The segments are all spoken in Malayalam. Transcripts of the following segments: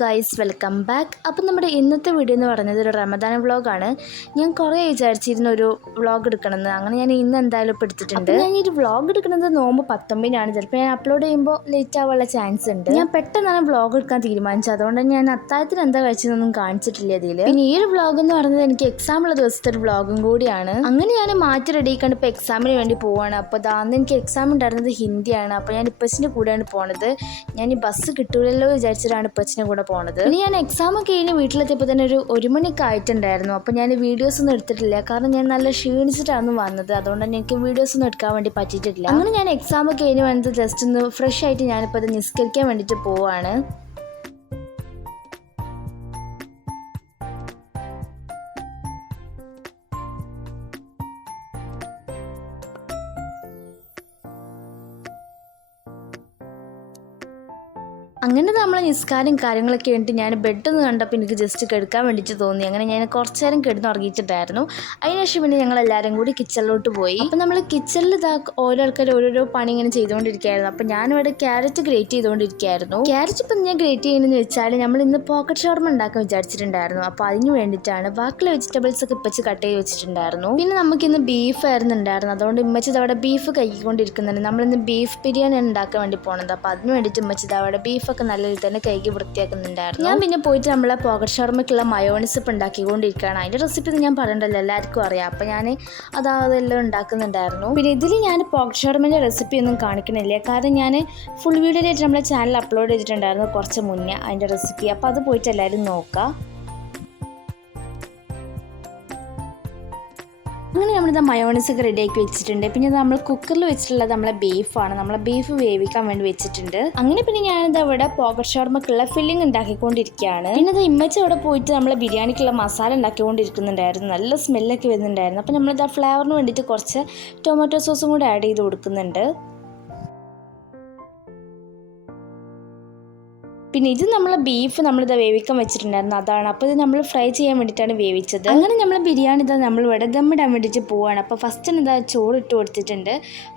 Guys, welcome back. അപ്പം നമ്മുടെ ഇന്നത്തെ വീഡിയോ എന്ന് പറയുന്നത് ഒരു റമദാൻ വ്ളോഗാണ്. ഞാൻ കുറേ വിചാരിച്ചിരുന്ന ഒരു വ്ളോഗ് എടുക്കണമെന്ന്. അങ്ങനെ ഞാൻ ഇന്ന് എന്തായാലും ഇപ്പോൾ എടുത്തിട്ടുണ്ട്. ഞാൻ ഈ ഒരു വ്ളോഗ് എടുക്കുന്നത് നോമ്പ് 19-നാണ്. ചിലപ്പോൾ ഞാൻ അപ്ലോഡ് ചെയ്യുമ്പോൾ ലേറ്റ് ആവാനുള്ള ചാൻസ് ഉണ്ട്. ഞാൻ പെട്ടെന്നാണ് വ്ളോഗ് എടുക്കാൻ തീരുമാനിച്ചത്. അതുകൊണ്ട് ഞാൻ അത്താഴത്തിന് എന്താ കഴിച്ചതെന്നൊന്നും കാണിച്ചിട്ടില്ല ഇതിൽ. പിന്നെ ഈ ഒരു വ്ളോഗ് എന്ന് പറയുന്നത് എനിക്ക് എക്സാം ഉള്ള ദിവസത്തെ ഒരു വ്ളോഗും കൂടിയാണ്. അങ്ങനെ ഞാൻ മാറ്റി റെഡി ആയിക്കൊണ്ട് ഇപ്പോൾ എക്സാമിന് വേണ്ടി പോവാണ്. അപ്പോൾ അന്ന് എനിക്ക് എക്സാം ഉണ്ടായിരുന്നത് ഹിന്ദിയാണ്. അപ്പോൾ ഞാൻ ഇപ്പച്ചിൻ്റെ കൂടെയാണ് പോണത്. ഞാൻ ഈ ബസ് കിട്ടൂലല്ലോ വിചാരിച്ചിട്ടാണ് ഇപ്പച്ചിൻ്റെ കൂടെ പോണത്. ഇനി ഞാൻ എക്സാം ഒക്കെ കഴിഞ്ഞ് വീട്ടിലെത്തിയപ്പോൾ തന്നെ ഒരു മണിയൊക്കെ ആയിട്ടുണ്ടായിരുന്നു. അപ്പോൾ ഞാൻ വീഡിയോസ് ഒന്നും എടുത്തിട്ടില്ല, കാരണം ഞാൻ നല്ല ക്ഷീണിച്ചിട്ടാണ് വന്നത്. അതുകൊണ്ട് തന്നെ എനിക്ക് വീഡിയോസ് ഒന്നും എടുക്കാൻ വേണ്ടി പറ്റിയിട്ടില്ല. അങ്ങനെ ഞാൻ എക്സാം ഒക്കെ കഴിഞ്ഞ് വന്നത് ജസ്റ്റ് ഒന്ന് ഫ്രഷ് ആയിട്ട് ഞാനിപ്പോൾ അത് നിസ്കരിക്കാൻ വേണ്ടിയിട്ട് പോവാണ്. അങ്ങനെ നമ്മൾ നിസ്കാരം കാര്യങ്ങളൊക്കെ കഴിഞ്ഞിട്ട് ഞാൻ ബെഡൊന്ന് കണ്ടപ്പോൾ എനിക്ക് ജസ്റ്റ് കിടക്കാൻ വേണ്ടിയിട്ട് തോന്നി. അങ്ങനെ ഞാൻ കുറച്ച് നേരം കിടന്നുറങ്ങിയിട്ടുണ്ടായിരുന്നു. അതിനുശേഷം പിന്നെ ഞങ്ങൾ എല്ലാവരും കൂടി കിച്ചണിലോട്ട് പോയി. അപ്പം നമ്മൾ കിച്ചണിൽ ഓരോ ആൾക്കാർ ഓരോരോ പണി ഇങ്ങനെ ചെയ്തുകൊണ്ടിരിക്കുകയായിരുന്നു. അപ്പം ഞാനിവിടെ ക്യാരറ്റ് ഗ്രേറ്റ് ചെയ്തുകൊണ്ടിരിക്കുകയായിരുന്നു. ക്യാരറ്റ് ഇപ്പം ഞാൻ ഗ്രേറ്റ് ചെയ്യുന്നതെന്ന് വെച്ചാൽ നമ്മൾ ഇന്ന് പോക്കറ്റ് ഷവർമ ഉണ്ടാക്കാൻ വിചാരിച്ചിട്ടുണ്ടായിരുന്നു. അപ്പോൾ അതിന് വേണ്ടിയിട്ടാണ് ബാക്കിയുള്ള വെജിറ്റബിൾസ് ഒക്കെ ഇപ്പച്ച് കട്ട് ചെയ്ത് വെച്ചിട്ടുണ്ടായിരുന്നു. പിന്നെ നമുക്കിന്ന് ബീഫ് ആയിരുന്നുണ്ടായിരുന്നു. അതുകൊണ്ട് ഇമ്മച്ചത് അവിടെ ബീഫ് കഴിക്കൊണ്ടിരിക്കുന്നുണ്ട്. നമ്മളിന്ന് ബീഫ് ബിരിയാണി ഉണ്ടാക്കാൻ വേണ്ടി പോകണത്. അപ്പോൾ അതിന് വേണ്ടിയിട്ട് ഇമ്മച്ചത് അവിടെ ബീഫ് നല്ല രീതിയിൽ തന്നെ കൈകി വൃത്തിയാക്കുന്നുണ്ടായിരുന്നു. ഞാൻ പിന്നെ പോയിട്ട് നമ്മളെ പോക്കറ്റ് ഷവർമയ്ക്കുള്ള മയോണൈസ് ഇപ്പം ഉണ്ടാക്കിക്കൊണ്ടിരിക്കുകയാണ്. അതിൻ്റെ റെസിപ്പി ഞാൻ പറയണ്ടല്ലോ, എല്ലാവർക്കും അറിയാം. അപ്പം ഞാൻ അതെല്ലാം ഉണ്ടാക്കുന്നുണ്ടായിരുന്നു. പിന്നെ ഇതിൽ ഞാൻ പോക്കറ്റ് ഷവർമയുടെ റെസിപ്പി ഒന്നും കാണിക്കണില്ല, കാരണം ഞാൻ ഫുൾ വീഡിയോ ആയിട്ട് നമ്മളെ ചാനൽ അപ്ലോഡ് ചെയ്തിട്ടുണ്ടായിരുന്നു കുറച്ച് മുന്നേ അതിൻ്റെ റെസിപ്പി. അപ്പോൾ അത് പോയിട്ട് എല്ലാവരും നോക്കാം. അങ്ങനെ നമ്മളിത് മയോണൈസ് ഒക്കെ റെഡിയാക്കി വെച്ചിട്ടുണ്ട്. പിന്നെ നമ്മൾ കുക്കറിൽ വെച്ചിട്ടുള്ളത് നമ്മളെ ബീഫാണ്. നമ്മളെ ബീഫ് വേവിക്കാൻ വേണ്ടി വെച്ചിട്ടുണ്ട്. അങ്ങനെ പിന്നെ ഞാനിത് ഇവിടെ പോക്കറ്റ് ഷവർമക്കുള്ള ഫില്ലിംഗ് ഉണ്ടാക്കിക്കൊണ്ടിരിക്കുകയാണ്. പിന്നെ ഇത് ഇമ്മച്ചി അവിടെ പോയിട്ട് നമ്മളെ ബിരിയാണിക്കുള്ള മസാല ഉണ്ടാക്കിക്കൊണ്ടിരിക്കുന്നുണ്ടായിരുന്നു. നല്ല സ്മെല്ലൊക്കെ വരുന്നുണ്ടായിരുന്നു. അപ്പോൾ നമ്മളിത് ആ ഫ്ലേവറിന് വേണ്ടിയിട്ട് കുറച്ച് ടൊമാറ്റോ സോസും കൂടി ആഡ് ചെയ്ത് കൊടുക്കുന്നുണ്ട്. പിന്നെ ഇത് നമ്മളെ ബീഫ് നമ്മളിത് വേവിക്കാൻ വെച്ചിട്ടുണ്ടായിരുന്നു, അതാണ്. അപ്പോൾ ഇത് നമ്മൾ ഫ്രൈ ചെയ്യാൻ വേണ്ടിയിട്ടാണ് വേവിച്ചത്. അങ്ങനെ നമ്മൾ ബിരിയാണി ഇതാ നമ്മൾ ഇവിടെ ദമ്മിടാൻ വേണ്ടിയിട്ട് പോവുകയാണ്. അപ്പോൾ ഫസ്റ്റിന് ഇതാ ചോറ് ഇട്ട് കൊടുത്തിട്ടുണ്ട്,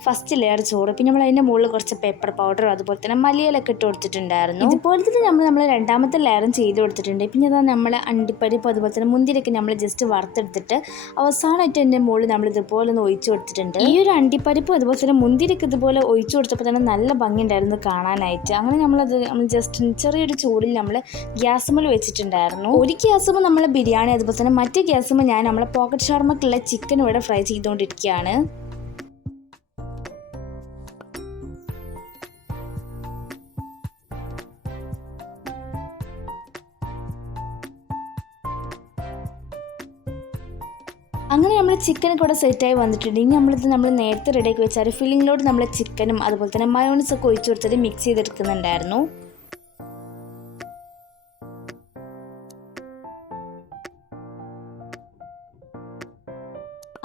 ഫസ്റ്റ് ലെയർ ചോറ്. പിന്നെ നമ്മൾ അതിൻ്റെ മുകളിൽ കുറച്ച് പെപ്പർ പൗഡർ അതുപോലെ തന്നെ മല്ലിയിലൊക്കെ ഇട്ട് കൊടുത്തിട്ടുണ്ടായിരുന്നു. ഇതുപോലെ തന്നെ നമ്മൾ രണ്ടാമത്തെ ലെയറും ചെയ്ത് കൊടുത്തിട്ടുണ്ട്. പിന്നെ ഇതാ നമ്മൾ അണ്ടിപ്പരിപ്പ് അതുപോലെ തന്നെ മുന്തിരിയൊക്കെ നമ്മൾ ജസ്റ്റ് വറുത്തെടുത്തിട്ട് അവസാനമായിട്ട് അതിൻ്റെ മുകളിൽ നമ്മൾ ഇതുപോലെ ഒന്ന് ഒഴിച്ചു കൊടുത്തിട്ടുണ്ട്. ഈ ഒരു അണ്ടിപ്പരിപ്പ് അതുപോലെ തന്നെ മുന്തിരിയൊക്കെ ഇതുപോലെ ഒഴിച്ചു കൊടുത്തപ്പോൾ തന്നെ നല്ല ഭംഗി ഉണ്ടായിരുന്നു കാണാനായിട്ട്. അങ്ങനെ നമ്മൾ ജസ്റ്റ് ചെറിയൊരു ചൂടിൽ നമ്മൾ ഗ്യാസുമ്മൽ വെച്ചിട്ടുണ്ടായിരുന്നു. ഒരു ഗ്യാസുമ്പോൾ നമ്മൾ ബിരിയാണി അതുപോലെ തന്നെ മറ്റേ ഗ്യാസുമ്പോൾ ഞാൻ നമ്മളെ പോക്കറ്റ് ഷവർമക്കുള്ള ചിക്കൻ ഇവിടെ ഫ്രൈ ചെയ്തുകൊണ്ടിരിക്കുകയാണ്. അങ്ങനെ നമ്മൾ ചിക്കനൊക്കെ ഇവിടെ സെറ്റായി വന്നിട്ടുണ്ട്. ഇനി നമ്മൾ നേരത്തെ റെഡിയാക്കി വെച്ചാൽ ഫില്ലിങ്ങിലോട്ട് നമ്മൾ ചിക്കനും അതുപോലെ തന്നെ മയോണൈസ് ഒക്കെ ഒഴിച്ചു കൊടുത്തിട്ട് മിക്സ് ചെയ്തെടുക്കുന്നുണ്ടായിരുന്നു.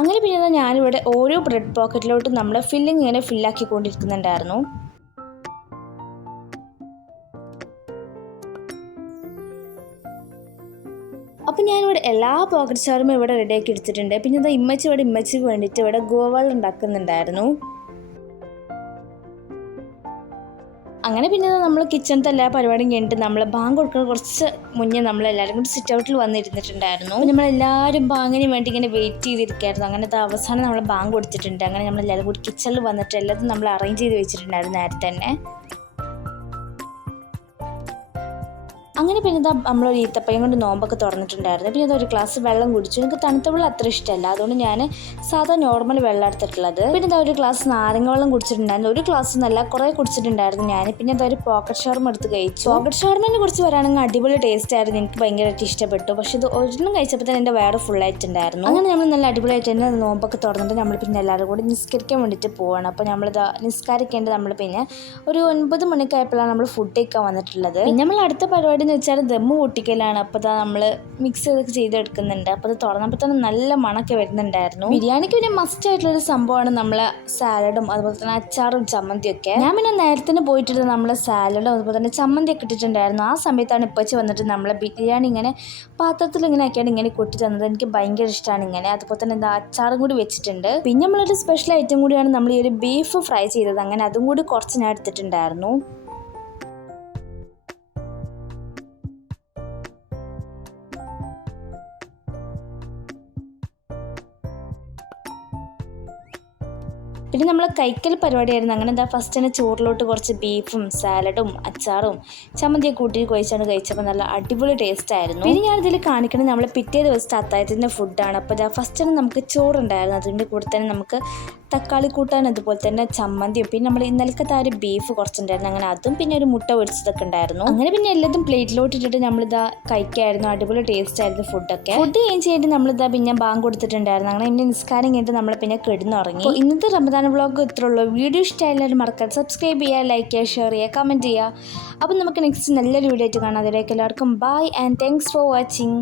അങ്ങനെ പിന്നെ ഞാനിവിടെ ഓരോ ബ്രെഡ് പോക്കറ്റിലോട്ടും നമ്മൾ ഫില്ലിങ് ഇങ്ങനെ ഫില്ലാക്കിക്കൊണ്ടിരിക്കുന്നുണ്ടായിരുന്നു. അപ്പം ഞാനിവിടെ എല്ലാ പോക്കറ്റ് ഷവർമ ഇവിടെ റെഡിയാക്കി എടുത്തിട്ടുണ്ട്. പിന്നെ ഇമ്മച്ചിക്ക് വേണ്ടിയിട്ട് ഇവിടെ ഗോവൾ ഉണ്ടാക്കുന്നുണ്ടായിരുന്നു. അങ്ങനെ പിന്നെ നമ്മൾ കിച്ചണിലത്തെ എല്ലാ പരിപാടിയും കഴിഞ്ഞിട്ട് നമ്മൾ ബാങ്ക് കൊടുക്കുന്ന കുറച്ച് മുന്നേ നമ്മളെല്ലാവരും കൂടി സിറ്റ് ഔട്ടിൽ വന്നിരുന്നിട്ടുണ്ടായിരുന്നു. അപ്പോൾ നമ്മളെല്ലാവരും ബാങ്കിന് വേണ്ടി ഇങ്ങനെ വെയിറ്റ് ചെയ്തിരിക്കുകയായിരുന്നു. അങ്ങനെ അവസാനം നമ്മൾ ബാങ്ക് കൊടുത്തിട്ടുണ്ട്. അങ്ങനെ നമ്മളെല്ലാവരും കൂടി കിച്ചണിൽ വന്നിട്ട് എല്ലാതും നമ്മൾ അറേഞ്ച് ചെയ്ത് വെച്ചിട്ടുണ്ടായിരുന്നു നേരത്തെ തന്നെ. അങ്ങനെ പിന്നെ നമ്മളൊരു ഈത്തപ്പഴം കൊണ്ട് നോമ്പൊക്കെ തുറന്നിട്ടുണ്ടായിരുന്നു. പിന്നെ അതൊരു ഗ്ലാസ് വെള്ളം കുടിച്ചു. എനിക്ക് തണുത്ത വെള്ളം അത്ര ഇഷ്ടമല്ല, അതുകൊണ്ട് ഞാൻ സാധാ നോർമൽ വെള്ളം എടുത്തിട്ടുള്ളത്. പിന്നെ ഒരു ഗ്ലാസ് നാരങ്ങ വെള്ളം കുടിച്ചിട്ടുണ്ടായിരുന്നു. ഒരു ഗ്ലാസ് നല്ല കുറേ കുടിച്ചിട്ടുണ്ടായിരുന്നു ഞാൻ. പിന്നെ ഒരു പോക്കറ്റ് ഷവർമ എടുത്ത് കഴിച്ചു. പോക്കറ്റ് ഷവർമേനെ കുറിച്ച് പറയുകയാണെങ്കിൽ അടിപൊളി ടേസ്റ്റ് ആയിരുന്നു, എനിക്ക് ഭയങ്കരമായിട്ട് ഇഷ്ടപ്പെട്ടു. പക്ഷേ ഇത് ഒരെണ്ണം കഴിച്ചപ്പോൾ തന്നെ എൻ്റെ വയറ് ഫുള്ളായിട്ടുണ്ടായിരുന്നു. അങ്ങനെ നമ്മൾ നല്ല അടിപൊളിയായിട്ട് തന്നെ നോമ്പൊക്കെ തുറന്നിട്ട് നമ്മൾ പിന്നെ എല്ലാവരും കൂടി നിസ്കരിക്കാൻ വേണ്ടിയിട്ട് പോവാണ്. അപ്പോൾ നമ്മളിത് നിസ്കാരിക്കേണ്ടത് നമ്മൾ പിന്നെ ഒരു 9 മണിക്കായപ്പോഴാണ് നമ്മൾ ഫുഡ് കഴിക്കാൻ വന്നിട്ടുള്ളത്. പിന്നെ നമ്മൾ അടുത്ത പരിപാടി എന്ന് വെച്ചാൽ ദമ്മ് പൊട്ടിക്കലാണ്. അപ്പോൾ നമ്മൾ മിക്സ് ചെയ്തെടുക്കുന്നുണ്ട്. അപ്പോൾ അത് തുറന്നപ്പോൾ തന്നെ നല്ല മണമൊക്കെ വരുന്നുണ്ടായിരുന്നു. ബിരിയാണിക്ക് പിന്നെ മസ്റ്റ് ആയിട്ടുള്ളൊരു സംഭവമാണ് നമ്മളെ സാലഡും അതുപോലെ തന്നെ അച്ചാറും ചമ്മന്തിയൊക്കെ. ഞാൻ പിന്നെ നേരത്തെ പോയിട്ടിട്ട് നമ്മളെ സാലഡും അതുപോലെ തന്നെ ചമ്മന്തിയൊക്കെ ഇട്ടിട്ടുണ്ടായിരുന്നു. ആ സമയത്താണ് ഇപ്പച്ചി വന്നിട്ട് നമ്മളെ ബിരിയാണി ഇങ്ങനെ പാത്രത്തിൽ ഇങ്ങനെ ആക്കിയാണ് ഇങ്ങനെ കൊട്ടി തന്നത്. എനിക്ക് ഭയങ്കര ഇഷ്ടമാണ് ഇങ്ങനെ. അതുപോലെ തന്നെ എന്താ അച്ചാറും കൂടി വെച്ചിട്ടുണ്ട്. പിന്നെ നമ്മളൊരു സ്പെഷ്യൽ ഐറ്റം കൂടിയാണ് നമ്മൾ ഈ ഒരു ബീഫ് ഫ്രൈ ചെയ്തത്. അങ്ങനെ അതും കൂടി കുറച്ച് ഞാൻ എടുത്തിട്ടുണ്ടായിരുന്നു. പിന്നെ നമ്മൾ കഴിക്കൽ പരിപാടിയായിരുന്നു. അങ്ങനെ എന്താ ഫസ്റ്റ് തന്നെ ചോറിലോട്ട് കുറച്ച് ബീഫും സാലഡും അച്ചാറും ചമ്മന്തിയൊക്കെ കൂട്ടി കുഴച്ചാണ് കഴിച്ചപ്പോൾ നല്ല അടിപൊളി ടേസ്റ്റ് ആയിരുന്നു. പിന്നെ ഞാനിതിൽ കാണിക്കുന്നത് നമ്മൾ പിറ്റേ ദിവസത്തെ അത്താഴത്തിൻ്റെ ഫുഡാണ്. അപ്പോൾ ഇതാ ഫസ്റ്റ് തന്നെ നമുക്ക് ചോറുണ്ടായിരുന്നു. അതിൻ്റെ കൂടെ തന്നെ നമുക്ക് തക്കാളി കൂട്ടാൻ, അതുപോലെ തന്നെ ചമ്മന്തിയും, പിന്നെ നമ്മൾ ഇന്നലത്തെ ആ ഒരു ബീഫ് കുറച്ചുണ്ടായിരുന്നു, അങ്ങനെ അതും, പിന്നെ ഒരു മുട്ട പൊരിച്ചതൊക്കെ ഉണ്ടായിരുന്നു. അങ്ങനെ പിന്നെ എല്ലാതും പ്ലേറ്റിലോട്ട് ഇട്ടിട്ട് നമ്മളിതാ കഴിക്കായിരുന്നു. അടിപൊളി ടേസ്റ്റ് ആയിരുന്നു ഫുഡൊക്കെ. ഫുഡ് കഴിഞ്ഞ് കഴിഞ്ഞിട്ട് നമ്മളിതാ പിന്നെ ബാങ്ക് കൊടുത്തിട്ടുണ്ടായിരുന്നു. അങ്ങനെ ഇനി നിസ്കാരം കഴിഞ്ഞിട്ട് നമ്മൾ പിന്നെ കിടന്നുറങ്ങി. ഇന്നത്തെ റമദാൻ വ്ളോഗ് ഇത്രയുള്ളൂ. വീഡിയോ ഇഷ്ടമായാലും മറക്കാതെ സബ്സ്ക്രൈബ് ചെയ്യുക, ലൈക്ക് ചെയ്യുക, ഷെയർ ചെയ്യുക, കമൻറ്റ് ചെയ്യുക. അപ്പോൾ നമുക്ക് നെക്സ്റ്റ് നല്ലൊരു വീഡിയോ ആയിട്ട് കാണാം. അതിലേക്ക് എല്ലാവർക്കും bye and thanks for watching.